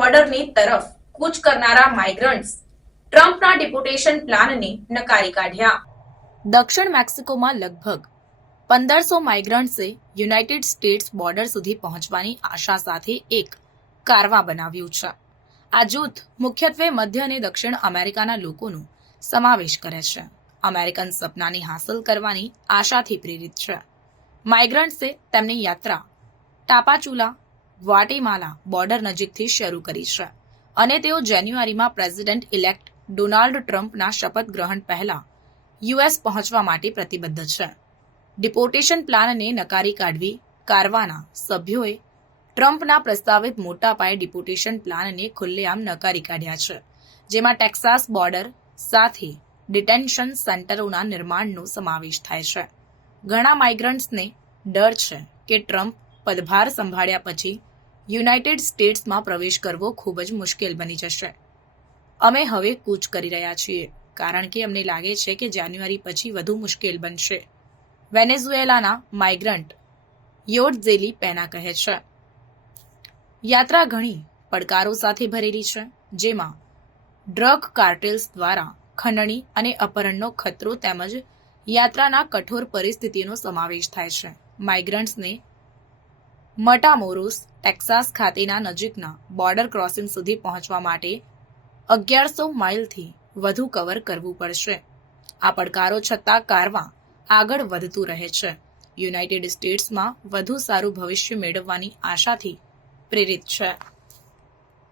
બોર્ડરની તરફ કૂચ કરનારા માઇગ્રન્ટ્સ ટ્રમ્પના ડિપોટેશન પ્લાનને નકારી કાઢ્યા. દક્ષિણ મેક્સિકોમાં લગભગ પંદરસો માઇગ્રન્ટ્સે યુનાઇટેડ સ્ટેટ્સ બોર્ડર સુધી પહોંચવાની આશા સાથે એક કારવા બનાવ્યું છે. આ જૂથ મુખ્યત્વે મધ્ય અને દક્ષિણ અમેરિકાના લોકોનો સમાવેશ કરે છે. અમેરિકન સપનાની હાંસલ કરવાની આશાથી પ્રેરિત છે. માઇગ્રન્ટ્સે તેમની યાત્રા ટાપાચુલા ગ્વાટેમાલા બોર્ડર નજીકથી શરૂ કરી છે અને તેઓ જાન્યુઆરીમાં પ્રેસિડેન્ટ ઇલેક્ટ ડોનાલ્ડ ટ્રમ્પના શપથ ગ્રહણ પહેલા યુએસ પહોંચવા માટે પ્રતિબદ્ધ છે. ડિપોર્ટેશન પ્લાનને નકારી કાઢવી કારવાના સભ્યોએ ટ્રમ્પના પ્રસ્તાવિત મોટા પાયે ડિપોર્ટેશન પ્લાનને ખુલ્લેઆમ નકારી કાઢ્યા છે, જેમાં ટેક્સાસ બોર્ડર સાથે ડિટેન્શન સેન્ટરોના નિર્માણનો સમાવેશ થાય છે. ઘણા માઇગ્રન્ટ્સને ડર છે કે ટ્રમ્પ પદભાર સંભાળ્યા પછી યુનાઇટેડ સ્ટેટ્સમાં પ્રવેશ કરવો ખૂબ જ મુશ્કેલ બની જશે. અમે હવે કૂચ કરી રહ્યા છીએ, કારણ કે અમને લાગે છે કે જાન્યુઆરી પછી વધુ મુશ્કેલ બનશે. વેનેઝુએલાના માઇગ્રન્ટ યોડઝેલી પેના કહે છે. યાત્રા ઘણી પડકારો સાથે ભરેલી છે, જેમાં ડ્રગ કાર્ટેલ્સ દ્વારા ખંડણી અને અપહરણનો ખતરો તેમજ યાત્રાના કઠોર પરિસ્થિતિનો સમાવેશ થાય છે. માઇગ્રન્ટ્સને મટામોરોસ, ટેક્સાસ ખાતેના નજીકના બોર્ડર ક્રોસિંગ સુધી પહોંચવા માટે અગિયારસો માઇલથી વધુ કવર કરવું પડશે. આ પડકારો છતાં કારવા આગળ વધતું રહે છે. યુનાઇટેડ સ્ટેટ્સમાં વધુ સારું ભવિષ્ય મેળવવાની આશાથી પ્રેરિત છે.